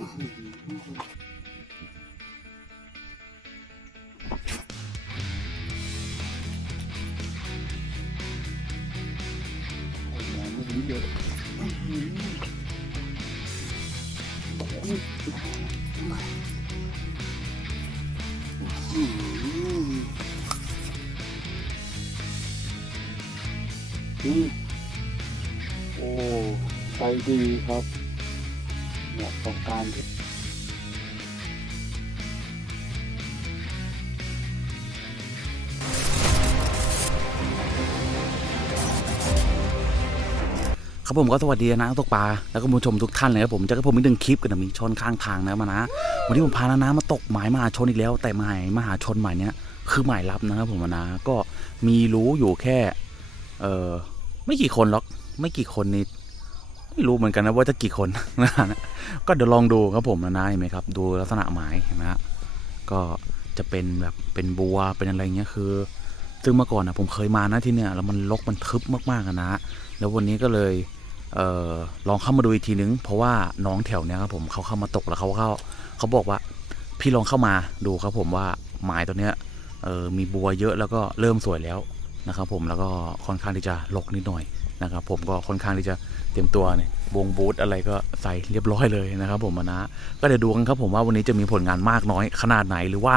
อืมโอ้ ใจดีครับาะต่อการครับผมก็สวัสดีนะนักตกปลาแล้วก็ผู้ชมทุกท่านเลยครับผมจะกับผมอีกหนึ่งคลิปกันนะมีชนข้างทางนะมานะวันนี้ผมพานานามาตกหมายมหาชนอีกแล้ว แต่หมายมหาชนหมายเนี้ยคือหมายลับนะครับผมนะก็มีรู้อยู่แค่ เออไม่กี่คนหรอกไม่กี่คนนี่ ไม่รู้เหมือนกันนะว่าจะกี่คนนะก็เดี๋ยวลองดูครับผมนะนะเห็นไหมครับ ดูลักษณะหมายเห็นไหมฮะก็จะเป็นแบบเป็นบัวเป็นอะไรเงี้ยคือ ซึ่งเมื่อก่อนนะผมเคยมานะที่เนี่ยแล้วมันรกมันทึบมากๆอะนะแล้ววันนี้ก็เลยเออลองเข้ามาดูอีกทีนึง เพราะว่าน้องแถวเนี้ยครับผมเขาเข้ามาตกแล้วเขาเข้าเขาบอกว่าพี่ลองเข้ามาดูครับผมว่าหมายตัวเนี้ยเออมีบัวเยอะแล้วก็เริ่มสวยแล้วนะครับผมแล้วก็ค่อนข้างที่จะลกนิดหน่อย นะครับผมก็ค่อนข้างที่จะเตรียมตัวเนี่ยวงบูทอะไรก็ใส่เรียบร้อยเลยนะครับผมนะ ก็เดี๋ยวดูกันครับผมว่าวันนี้จะมีผลงานมากน้อยขนาดไหนหรือว่า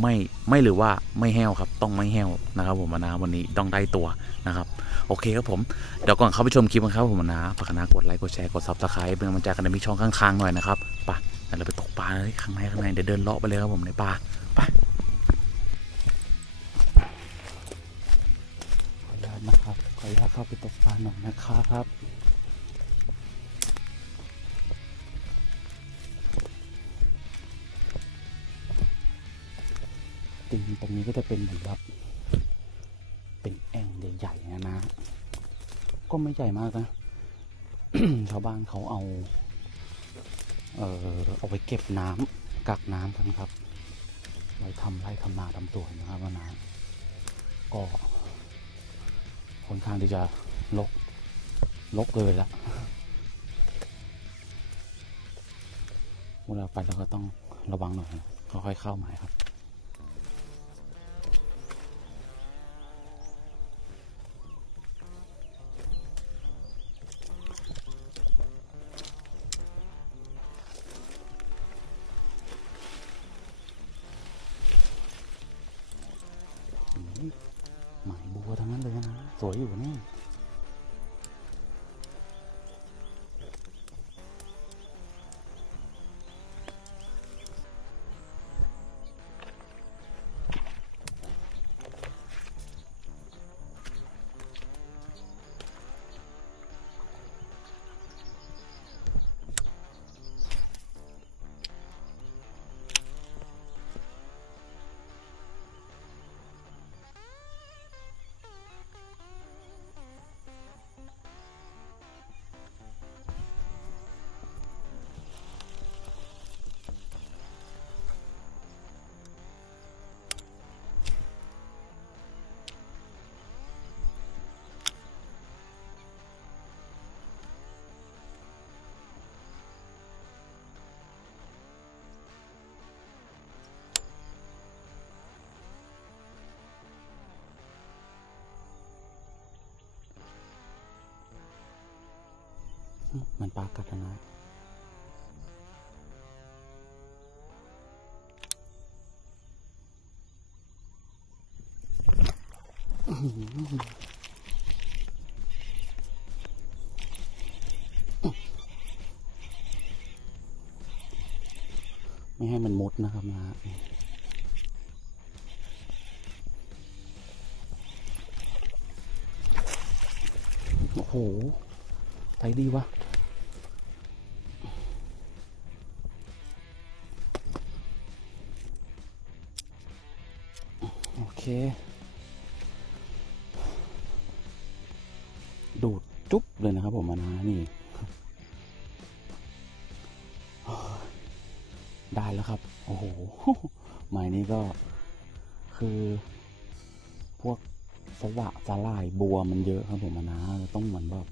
ไม่ไม่หรือว่าไม่แห้วครับ ต้องไม่แห้วนะครับผมนะวันนี้ต้องได้ตัวนะครับโอเคครับผมเดี๋ยวก่อนเข้าไปชมคลิปกันครับผมนะฝากนะกดไลค์กดแชร์กดซับสไครป์เป็นกำลังใจกันในมิช่องข้างๆหน่อยนะครับไปเดี๋ยวเราไปตกปลาเลยข้างในข้างในเดี๋ยวเดินเลาะไปเลยครับผมในป่าไปขออนุญาตนะครับ ออนุญาตเข้าไปตกปลาหน่อยนะครับจริงตรงนี้ก็จะเป็นเหมือนแบบเป็นแอ่งใหญ่ๆนะนะ ก็ไม่ใหญ่มากนะชาวบ้านเขาเอา เอ่อเอาไว้เก็บน้ำกักน้ำกันครับไว้ทำไร่ทำนาทำสวนนะครับว่านาก็ ค่อนข้างที่จะลกลกเลยละเวลาไปเราก็ต้องระวังหน่อยค่อยๆเข้าหมายครับ นั้นเล เหมันปลากัดแล้วนะไม่ให้มันมุดนะครับนะโอ้โหใจดีวะ ดูดจุ๊บเลยนะครับผมนะนี่ ได้แล้วครับ โอ้โหหมายนี้ก็คือ พวกสวะสลายบัวมันเยอะครับผมมานะต้องเหมือนแบบ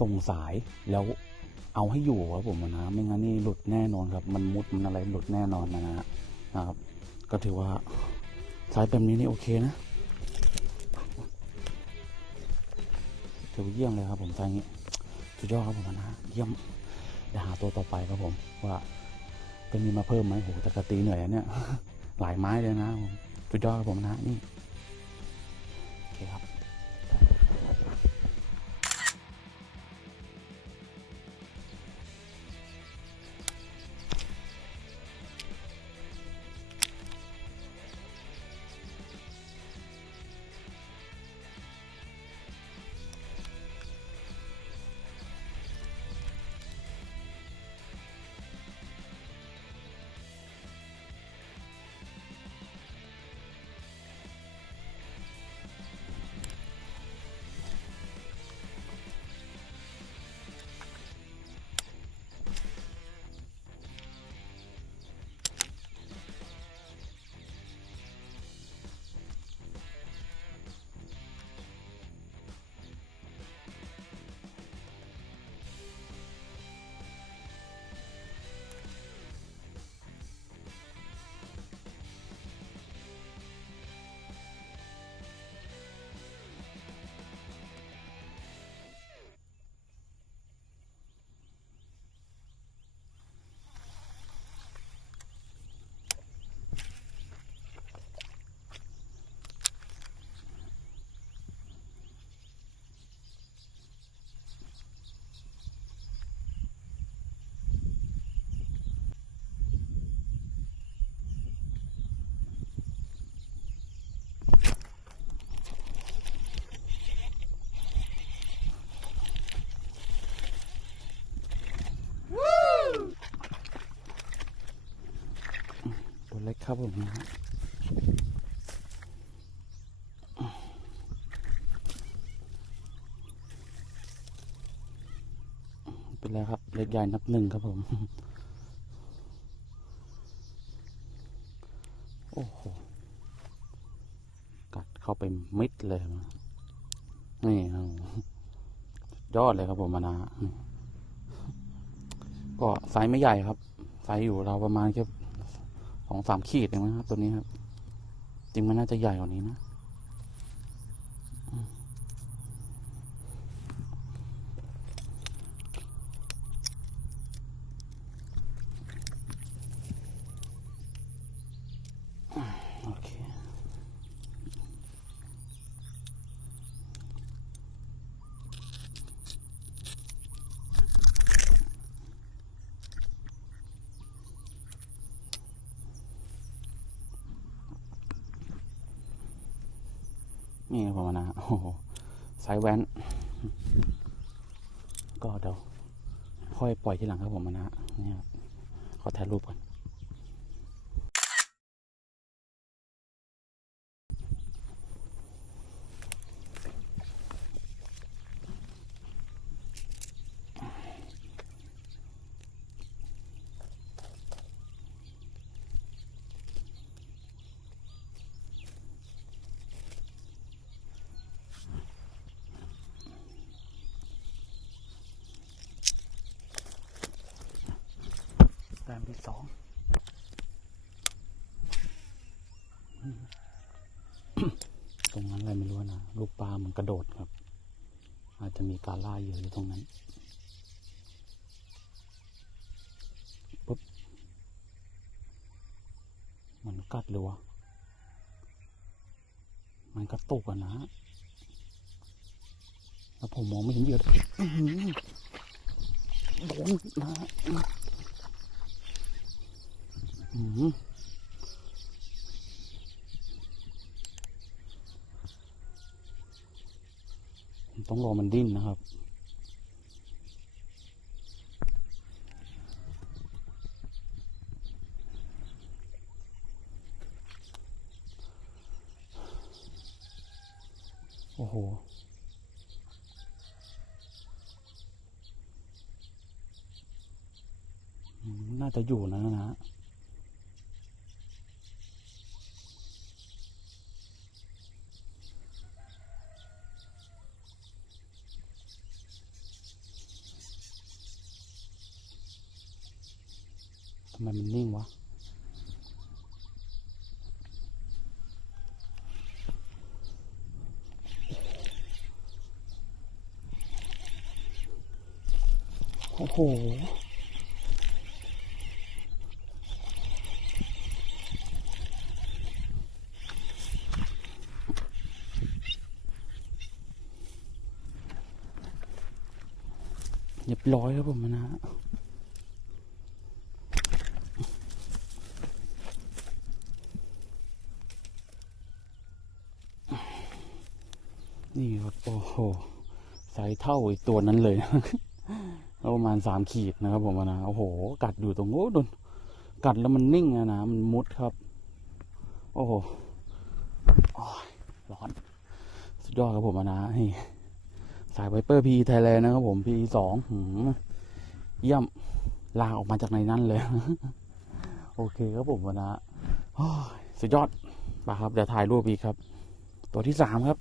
ส่งสายแล้วเอาให้อยู่ครับผมนะ ไม่งั้นนี่หลุดแน่นอนครับ มันมุดมันอะไรหลุดแน่นอนนะฮะ นะครับ ก็ถือว่าสายแบบนี้นี่โอเคนะถือว่าเยี่ยมเลยครับผมสายนี้สุดยอดครับผมนะเยี่ยมเดี๋ยวหาตัวต่อไปครับผม ว่าจะมีมาเพิ่มไหมโหแต่กระตีเหนื่อยอะเนี่ยหลายไม้เลยนะผมสุดยอดครับผมนะนี่โอเคครับ เล็กครับผมนะเป็นไรครับ เล็กใหญ่นับหนึ่งครับผม โอ้โห กัดเข้าไปมิดเลยนี่ครับยอดเลยครับผมมานะก็ไซส์ไม่ใหญ่ครับ ไซส์อยู่เราประมาณแค่ ของสามขีดเองนะครับตัวนี้ครับจริงมันน่าจะใหญ่กว่านี้นะอืมโอเค นี่ครับผมนะโอ้โหสายแว้น ก็เดี๋ยวค่อยปล่อยทีหลังครับผมนะนี่ครับขอถ่ายรูปก่อน สองตรงนั้นอะไรไม่รู้นะลูกปลามันกระโดดครับ อาจจะมีการล่าเหยื่ออยู่ตรงนั้นปุ๊บมันกัดเลยวะมันกระตุกอะนะแล้วผมมองไม่เห็นเหยื่อโดนนะ ต้องรอมันดิ้นนะครับ โอ้โหน่าจะอยู่นะนะ โทำไมมันนิ่งวะ โอ้โห เร้อยครับผมนะฮะนี่ครับโอ้โหไซส์เท่าอีตัวนั้นเลยประมาณสามขีดนะครับผมนะโอ้โห กัดอยู่ตรงโอ้โดนกัดแล้วมันนิ่งอะนะมันมุดครับ โอ้โหร้อน สุดยอดครับผมนะนี่ สายไวเปอร์พีไทยแลนด์นะครับผมพีสองเยี่ยมลาออกมาจากในนั้นเลย โอเคครับผมวันนะสุดยอดมาครับ เดี๋ยวถ่ายรูปอีกครับ ตัวที่สามครับ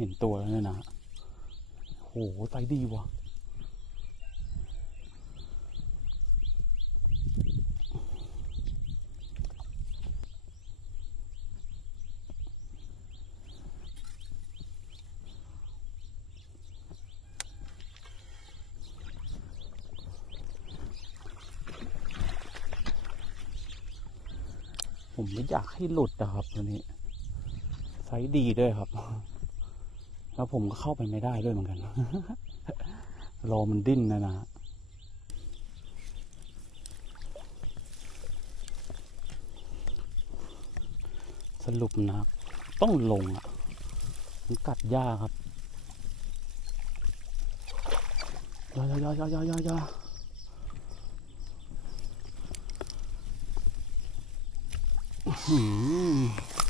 เห็นตัวแล้วนะ โหใจดีว่ะผมไม่อยากให้หลุดนะครับตัวนี้ไซส์ดีด้วยครับ แล้วผมก็เข้าไปไม่ได้ด้วยเหมือนกันรอมันดิ้นนะนะสรุปนะต้องลงอะมันกัดยาครับอยาอยาอยาอยาอยาอยาอื้อหือ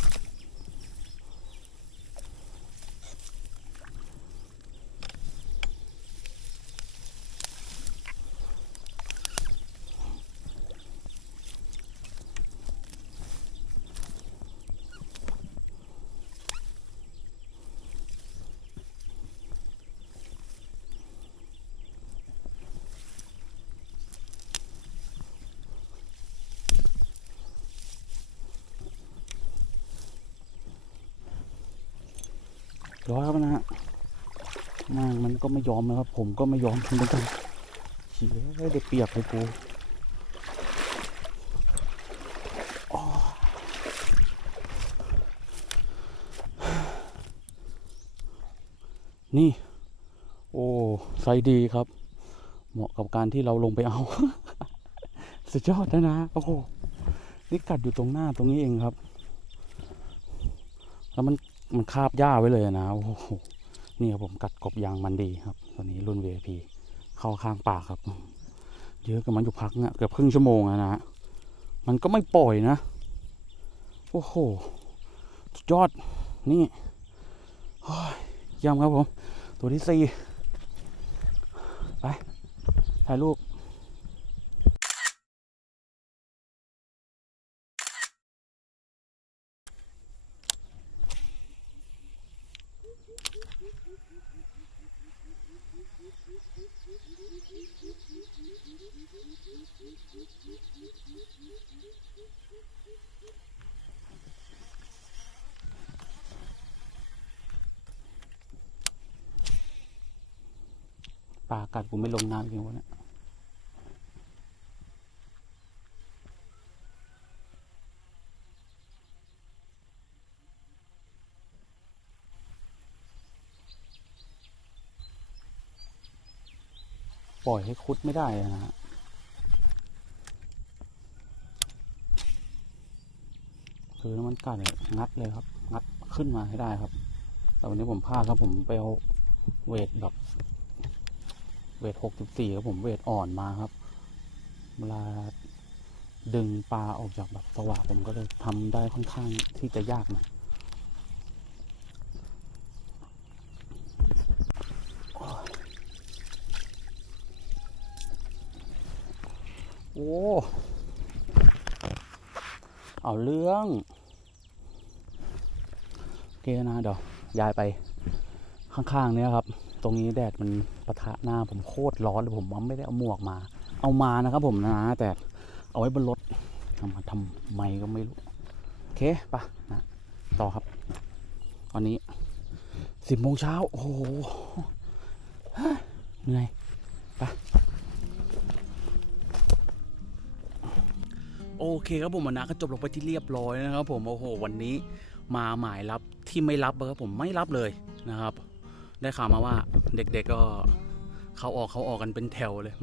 ร้อยครับนะฮะนางมันก็ไม่ยอมนะครับ ผมก็ไม่ยอมเหมือนกันเฉียได้เปียกเลยกูนี่ โอ้ไซส์ดีครับ เหมาะกับการที่เราลงไปเอา สุดยอดนะนะ โอ้โหนี่กัดอยู่ตรงหน้าตรงนี้เองครับ แล้วมัน มันคาบหญ้าไว้เลยนะโอ้โหนี่ครับผมกัดกบยางมันดีครับตอนนี้รุ่น VIP เข้าข้างปากครับ เยอะกับมันอยู่พักเนี่ยเกือบครึ่งชั่วโมงแล้วนะมันก็ไม่ปล่อยนะ โอ้โหยอดนี่ยเยี่ยมครับผม ตัวที่สี่ไป ถ่ายรูป ปลากัดกูไม่ลงน้ำจริงวะเนี่ยปล่อยให้คุดไม่ได้เลยนะฮะคือน้ำมันกัดเนี่ยงัดเลยครับ งัดขึ้นมาให้ได้ครับ แต่วันนี้ผมพลาดครับผมไปเอาเวทแบบ เวทหกสิบสี่ครับผมเวทอ่อนมาครับ เวลาดึงปลาออกจากแบบสว่างผมก็เลยทำได้ค่อนข้างที่จะยากหนะโอ้ เอาเรื่องโอเคนะเดี๋ยวย้ายไปข้างๆเนี้ยครับ ตรงนี้แดดมันปะทะหน้าผมโคตรร้อนเลยผมไม่ได้เอาหมวกมา เอามานะครับผมนะแต่เอาไว้บนรถเอามาทำไมก็ไม่รู้โอเคปะนะต่อครับวันนี้สิบโมงเช้าโอ้โหเหนื่อยไปโอเคครับผมวันนะก็จบลงไปที่เรียบร้อยนะครับผมโอ้โหวันนี้มาหมายรับที่ไม่รับครับผมไม่รับเลยนะครับ ได้ข่าวมาว่าเด็กๆก็เขาออกเขาออกกันเป็นแถวเลย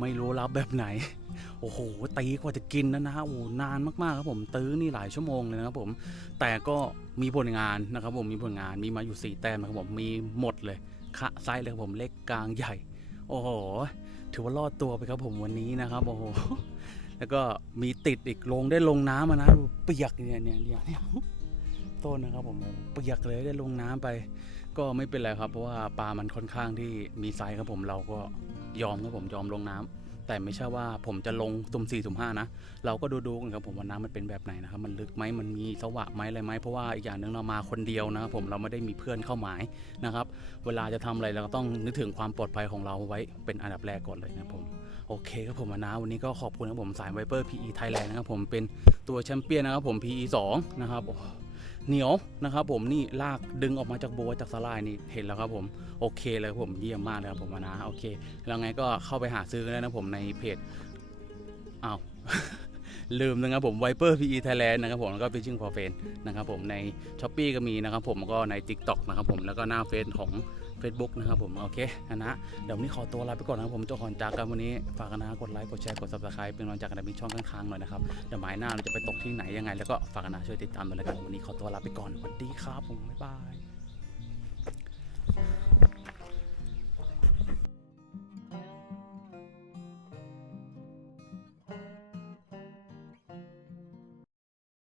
ไม่รู้รับแบบไหน โอ้โหตีกว่าจะกินนะนะฮะโอ้นานมากๆครับผมตื้อนี่หลายชั่วโมงเลยนะครับผม แต่ก็มีผลงานนะครับผมมีผลงานมีมาอยู่สี่แต้มนะครับผมมีหมดเลยคะไซส์เลยครับผมเล็กกลางใหญ่ โอ้โหถือว่ารอดตัวไปครับผมวันนี้นะครับโอ้โหแล้วก็มีติดอีกลงได้ลงน้ำมานะดูเปียกเนี่ยเนี่ยเนี่ยเนี่ยต้นนะครับผมเปียกเลยได้ลงน้ำไป ก็ไม่เป็นไรครับเพราะว่าปลามันค่อนข้างที่มีไซส์ครับผมเราก็ยอมครับผมยอมลงน้ำแต่ไม่ใช่ว่าผมจะลงตุ่มสี่ตุ่มห้านะเราก็ดูดูๆกันครับผมว่าน้ำมันเป็นแบบไหนนะครับมันลึกไหมมันมีสวะไหมอะไรไหมเพราะว่าอีกอย่างหนึ่งเรามาคนเดียวนะครับผมเราไม่ได้มีเพื่อนเข้าหมายนะครับเวลาจะทำอะไรเราก็ต้องนึกถึงความปลอดภัยของเราไว้เป็นอันดับแรกก่อนเลยนะครับผมโอเคครับผมนะวันนี้ก็ขอบคุณครับผมสายไวเปอร์ PE Thailand นะครับผมเป็นตัวแชมเปี้ยนนะครับผม PE 2 นะครับ เหนียวนะครับผมนี่ลากดึงออกมาจากโบว์จากสลายนี่เห็นแล้วครับผมโอเคเลยครับผมเยี่ยมมากเลยครับผมนะโอเค แล้วไงก็เข้าไปหาซื้อนได้นะผมในเพจอ้าว ลืมนะครับผม Viper PE Thailand นะครับผมแล้วก็ Fishing for f r i e n d นะครับผมใน s h อ p e e ก็มีนะครับผมแล้วก็ใน TikTok นะครับผมแล้วก็หน้าเฟซของ Facebook นะครับผมโอเคนะนะเดี๋ยววันนี้ขอตัวลาไปก่อนนะครับผมเจ้าของจากกันวันนี้ฝากกันนะกดไลค์กดแชร์กด Subscribe เป็นกำลังใจกันในช่องข้างๆหน่อยนะครับเดี๋ยวหมายหน้าเราจะไปตกที่ไหนยังไง แล้วก็ฝากกันนะช่วยติดตามด้วยแล้วกันวันนี้ขอตัวลาไปก่อนสวัสดีครับผมบ๊ายบาย